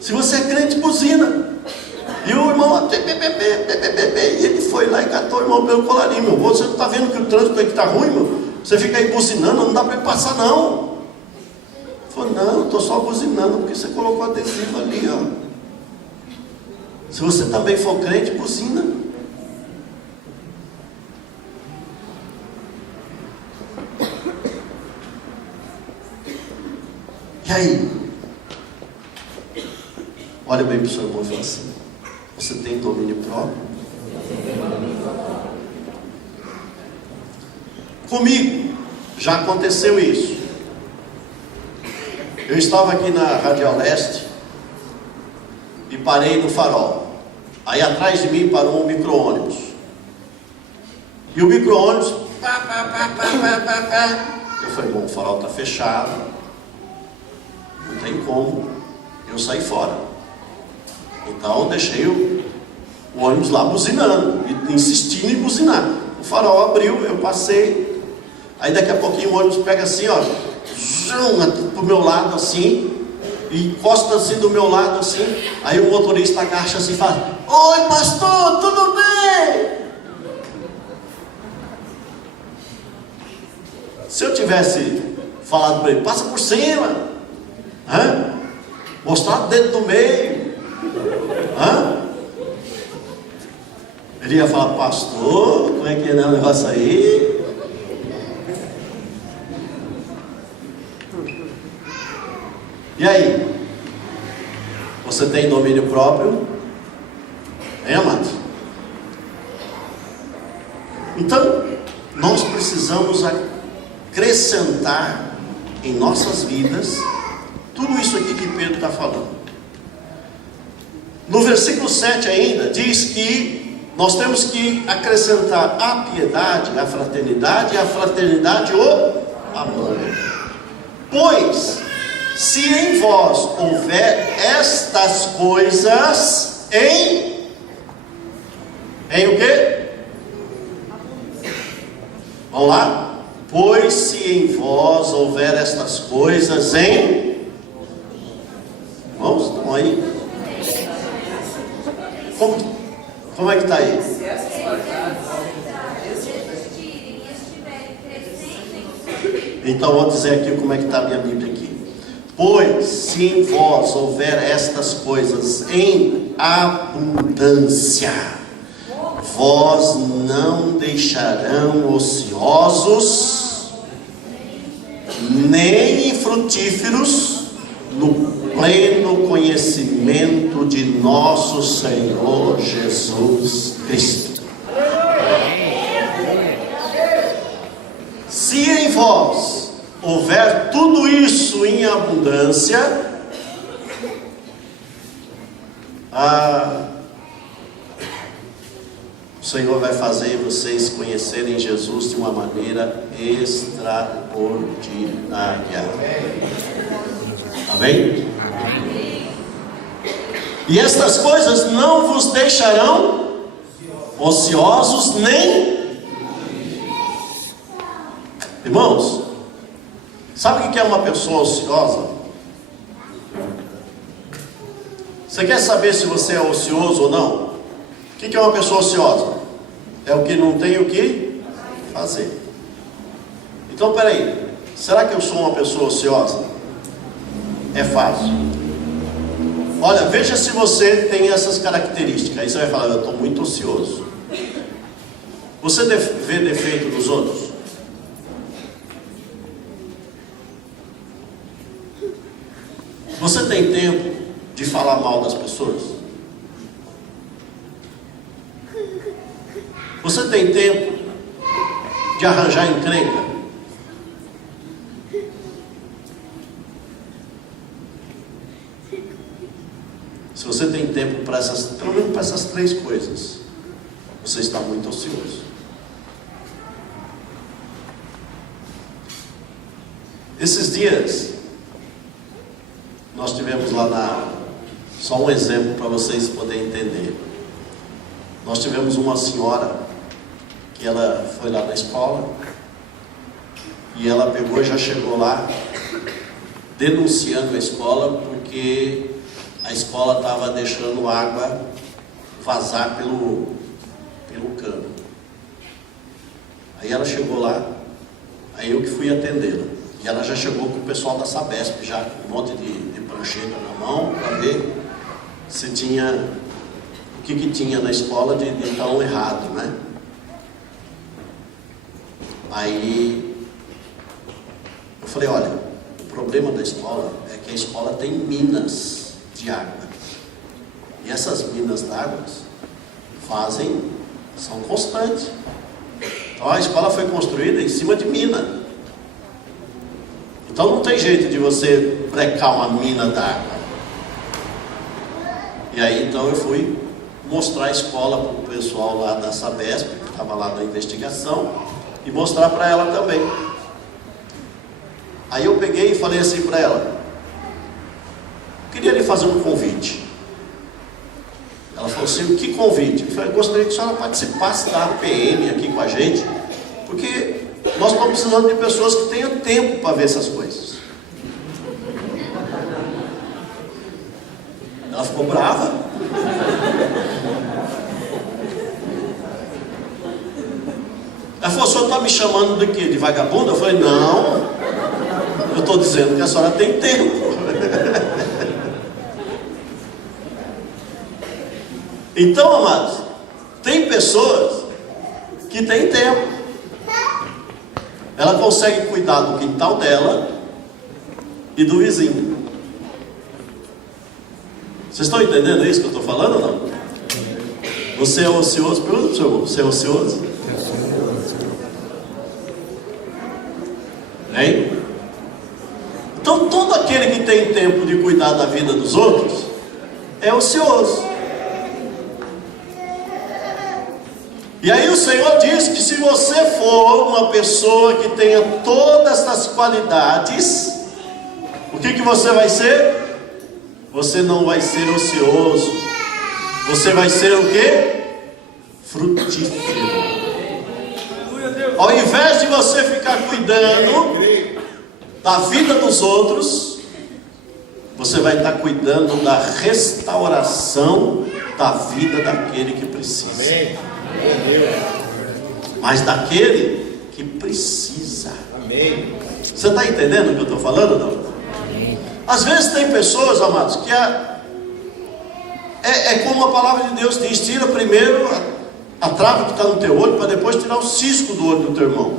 Se você é crente, buzina. E o irmão, e ele foi lá e catou o irmão pelo colarinho. Meu, você não está vendo que o trânsito aqui está ruim, meu? Você fica aí buzinando, não dá para ele passar não. Ele falou: não, eu estou só buzinando porque você colocou adesivo ali, ó. Se você também for crente, buzina. E aí? Olha bem para o seu irmão e fala assim: você tem domínio próprio? Comigo já aconteceu isso. Eu estava aqui na Radial Leste e parei no farol. Aí atrás de mim parou um micro-ônibus. E o micro-ônibus, eu falei: bom, o farol está fechado, não tem como eu sair fora. Então eu deixei o ônibus lá buzinando, insistindo em buzinar. O farol abriu, eu passei. Aí daqui a pouquinho o ônibus pega assim, ó, pro meu lado assim, e encosta assim do meu lado assim. Aí o motorista agacha assim e fala: oi pastor, tudo bem? Se eu tivesse falado para ele: passa por cima, mostrar o dedo do meio, ele ia falar: pastor, como é que é o negócio aí? E aí? Você tem domínio próprio? Hein, amado? Então, nós precisamos acrescentar em nossas vidas tudo isso aqui que Pedro está falando. No versículo 7 ainda, diz que nós temos que acrescentar a piedade, a fraternidade, e a fraternidade o amor. Pois, se em vós houver estas coisas, em o quê? Vamos lá? Pois se em vós houver estas coisas, em... Vamos, estão aí? Como é que está aí? Então vou dizer aqui como é que está a minha Bíblia aqui. Pois se em vós houver estas coisas em abundância, vós não deixarão ociosos, nem infrutíferos no pleno conhecimento de nosso Senhor Jesus Cristo. Se em vós houver tudo isso em abundância, o Senhor vai fazer vocês conhecerem Jesus de uma maneira extraordinária. Amém? E estas coisas não vos deixarão ociosos nem... Irmãos, sabe o que é uma pessoa ociosa? Você quer saber se você é ocioso ou não? O que é uma pessoa ociosa? É o que não tem o que fazer. Então, peraí, será que eu sou uma pessoa ociosa? É fácil. Olha, veja se você tem essas características. Aí você vai falar, eu estou muito ocioso. Você vê defeito dos outros? Você tem tempo de falar mal das pessoas? Você tem tempo de arranjar encrenca? Se você tem tempo para essas, pelo menos para essas três coisas, você está muito ocioso. Esses dias nós tivemos lá só um exemplo para vocês poderem entender. Nós tivemos uma senhora que ela foi lá na escola e ela pegou e já chegou lá denunciando a escola porque a escola estava deixando água vazar pelo cano. Aí ela chegou lá, aí eu que fui atendê-la. E ela já chegou com o pessoal da Sabesp, já com um monte de prancheta na mão, para ver se tinha, o que tinha na escola de tão errado, né? Aí eu falei, olha, o problema da escola é que a escola tem minas de água. E essas minas d'água são constantes. Então a escola foi construída em cima de mina. Então não tem jeito de você brecar uma mina d'água. E aí então eu fui mostrar a escola para o pessoal lá da Sabesp, que estava lá na investigação, e mostrar para ela também. Aí eu peguei e falei assim para ela, queria lhe fazer um convite. Ela falou assim, que convite? Eu falei, gostaria que a senhora participasse da APM aqui com a gente, porque nós estamos precisando de pessoas que tenham tempo para ver essas coisas. Ela ficou brava. Ela falou, o senhor está me chamando de quê? De vagabunda? Eu falei, não, eu estou dizendo que a senhora tem tempo. Então, amados, tem pessoas que têm tempo. Ela consegue cuidar do quintal dela e do vizinho. Vocês estão entendendo isso que eu estou falando ou não? Você é ocioso? Pergunta para o seu irmão, você é ocioso? Hein? Então todo aquele que tem tempo de cuidar da vida dos outros é ocioso. E aí o Senhor diz que se você for uma pessoa que tenha todas essas qualidades, o que você vai ser? Você não vai ser ocioso. Você vai ser o quê? Frutífero. Ao invés de você ficar cuidando da vida dos outros, você vai estar cuidando da restauração da vida daquele que precisa. Amém. Mas daquele que precisa. Amém. Você está entendendo o que eu estou falando, não? Às vezes tem pessoas, amados, que é como a palavra de Deus diz: tira primeiro a trave que está no teu olho, para depois tirar o cisco do olho do teu irmão.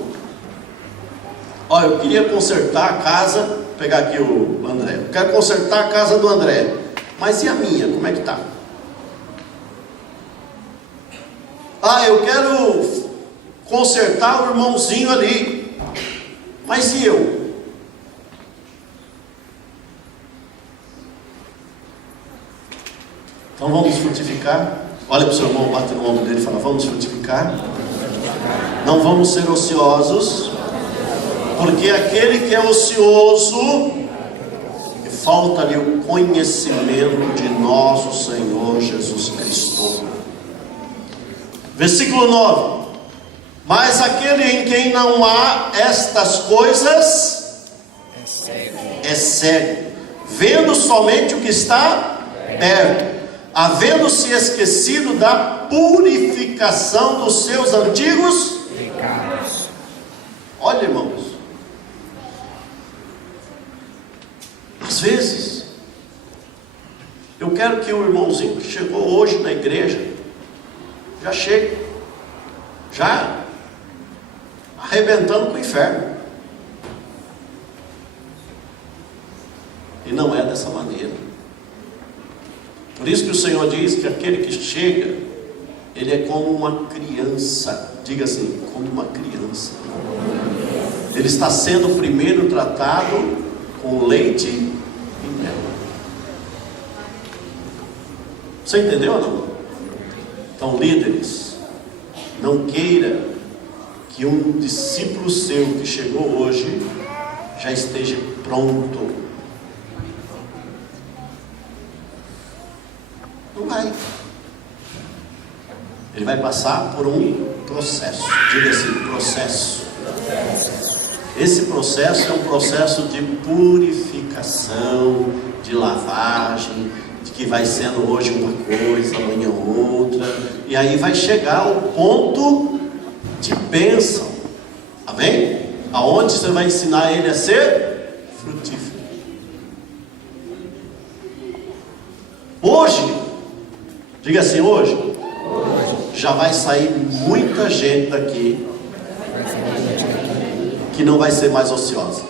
Olha, eu queria consertar a casa, vou pegar aqui o André, eu quero consertar a casa do André, mas e a minha, como é que está? Eu quero consertar o irmãozinho ali, mas e eu? Então vamos frutificar. Olha para o seu irmão, bate no ombro dele e fala: vamos frutificar. Não vamos ser ociosos, porque aquele que é ocioso, falta-lhe o conhecimento de nosso Senhor Jesus Cristo. Versículo 9: mas aquele em quem não há estas coisas é cego, vendo somente o que está perto, havendo-se esquecido da purificação dos seus antigos pecados. Olha, irmãos, às vezes eu quero que o irmãozinho que chegou hoje na igreja já chegue já arrebentando com o inferno, e não é dessa maneira. Por isso que o Senhor diz que aquele que chega, ele é como uma criança. Diga assim: como uma criança. Ele está sendo primeiro tratado com leite e mel. Você entendeu ou não? Então, líderes, não queira que um discípulo seu que chegou hoje já esteja pronto. Não vai. Ele vai passar por um processo. Diga assim: processo. Esse processo é um processo de purificação, de lavagem, de que vai sendo hoje uma coisa, amanhã outra, e aí vai chegar ao ponto de bênção. Amém? Aonde você vai ensinar ele a ser frutífero. Hoje, diga assim: hoje já vai sair muita gente daqui que não vai ser mais ociosa.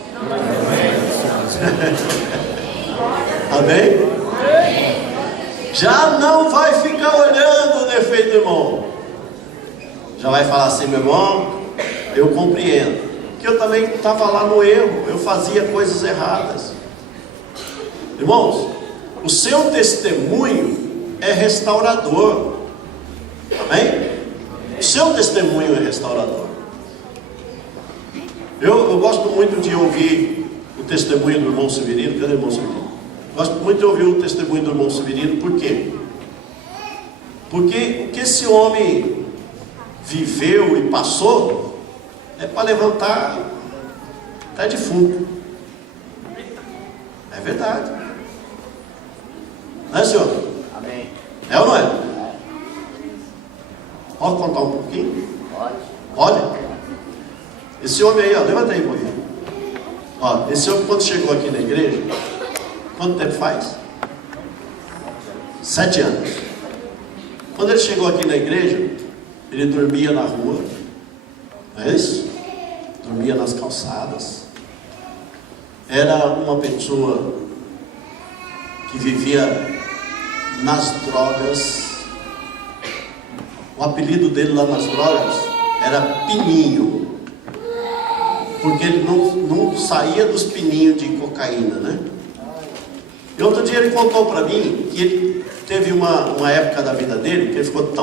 Amém? Já não vai ficar olhando o defeito do irmão. Já vai falar assim: meu irmão, eu compreendo que eu também estava lá no erro, eu fazia coisas erradas. Irmãos, o seu testemunho é restaurador. Amém? O seu testemunho é restaurador. Eu gosto muito de ouvir o testemunho do irmão Severino. Cadê o irmão Severino? Gosto muito de ouvir o testemunho do irmão Severino. Por quê? Porque o que esse homem viveu e passou é para levantar até defunto. É verdade. Não é, senhor? Amém. É ou não é? Pode contar um pouquinho? Pode. Pode? Esse homem aí, ó, levanta aí um pouquinho. Ó, esse homem, quando chegou aqui na igreja, quanto tempo faz? 7 anos. Quando ele chegou aqui na igreja, ele dormia na rua, não é isso? Dormia nas calçadas. Era uma pessoa que vivia nas drogas. O apelido dele lá nas drogas era Pininho, porque ele não saía dos pininhos de cocaína, né? E outro dia ele contou para mim que ele teve uma época da vida dele que ele ficou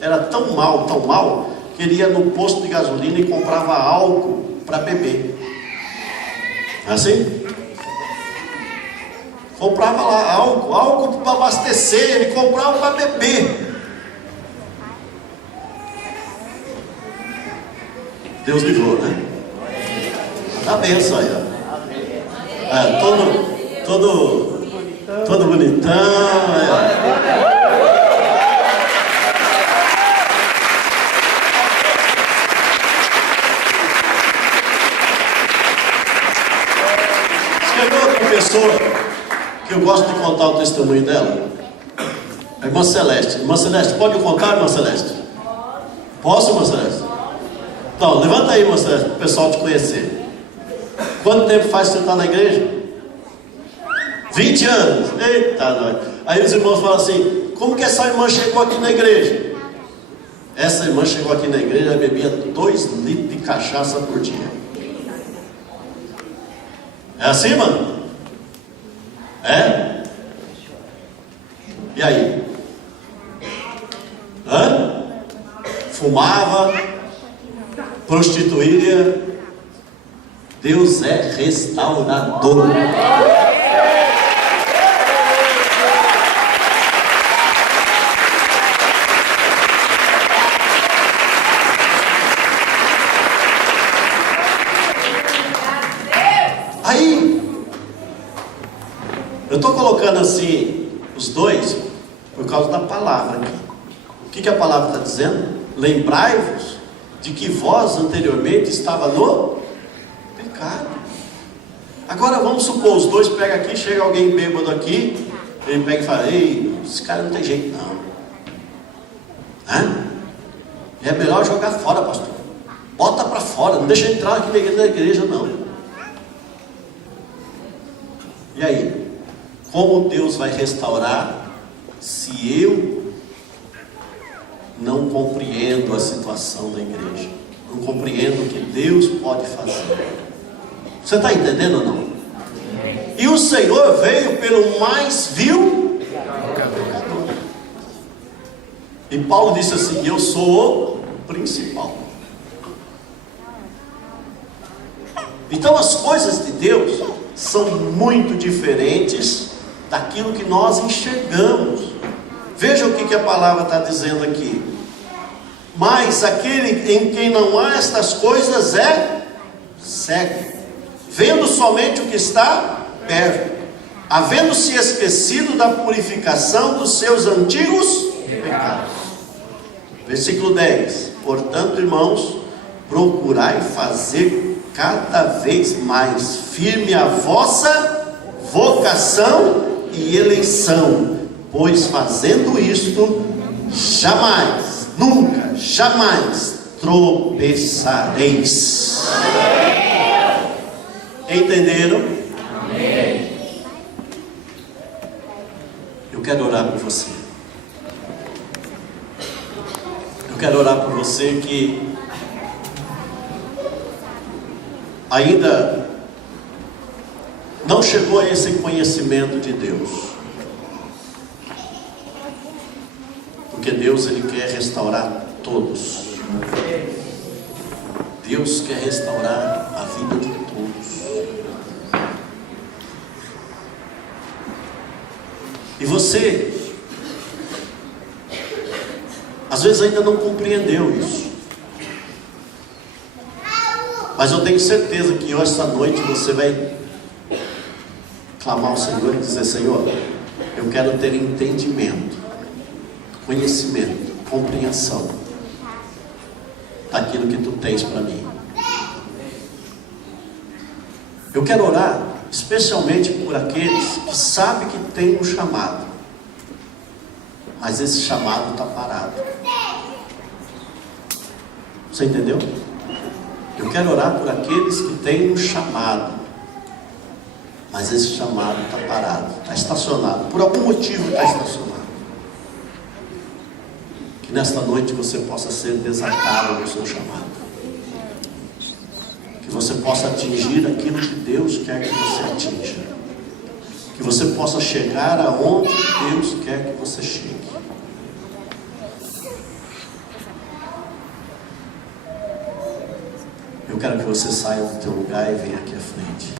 era tão mal, que ele ia no posto de gasolina e comprava álcool para beber. Assim? Comprava lá álcool para abastecer, ele comprava para beber. Deus livrou, né? Dá benção aí, ó. Todo bonitão. Chegou outra pessoa Eu gosto de contar o testemunho dela. A irmã Celeste. Irmã Celeste, pode contar, irmã Celeste? Posso, irmã Celeste? Então, levanta aí, irmã Celeste, para o pessoal te conhecer. Quanto tempo faz que você está na igreja? 20 anos. Eita, nós. Aí os irmãos falam assim: como que essa irmã chegou aqui na igreja? Essa irmã chegou aqui na igreja e bebia 2 litros de cachaça por dia. É assim, mano? É? E aí? Hã? Fumava, prostituía. Deus é restaurador. Aí, eu estou colocando assim os dois por causa da palavra aqui. O que a palavra está dizendo? Lembrai-vos de que vós anteriormente estava no pecado. Agora vamos supor, os dois pegam aqui, chega alguém bêbado aqui, ele pega e fala: ei, esse cara não tem jeito não. Hã? É melhor jogar fora, pastor. Bota para fora, não deixa entrar aqui na igreja não. E aí? Como Deus vai restaurar se eu não compreendo a situação da igreja? Não compreendo o que Deus pode fazer? Você está entendendo ou não? E o Senhor veio pelo mais vil pecador. E Paulo disse assim: eu sou o principal. Então as coisas de Deus são muito diferentes daquilo que nós enxergamos. Veja o que a palavra está dizendo aqui: mas aquele em quem não há estas coisas é cego, vendo somente o que está perto, havendo-se esquecido da purificação dos seus antigos pecados. Versículo 10: portanto, irmãos, procurai fazer cada vez mais firme a vossa vocação e eleição, pois fazendo isto, jamais, nunca, jamais tropeçareis. Entenderam? Amém. Eu quero orar por você. Eu quero orar por você que ainda não chegou a esse conhecimento de Deus. Porque Deus, Ele quer restaurar todos. Deus quer restaurar a vida de todos. E você, às vezes ainda não compreendeu isso. Mas eu tenho certeza que hoje, essa noite, você vai clamar ao Senhor e dizer: Senhor, eu quero ter entendimento, conhecimento, compreensão daquilo que Tu tens para mim. Eu quero orar especialmente por aqueles que sabem que tem um chamado, mas esse chamado está parado. Você entendeu? Eu quero orar por aqueles que têm um chamado, mas esse chamado está parado, está estacionado, por algum motivo está estacionado. Que nesta noite você possa ser desatado no seu chamado, que você possa atingir aquilo que Deus quer que você atinja, que você possa chegar aonde Deus quer que você chegue. Eu quero que você saia do teu lugar e venha aqui à frente.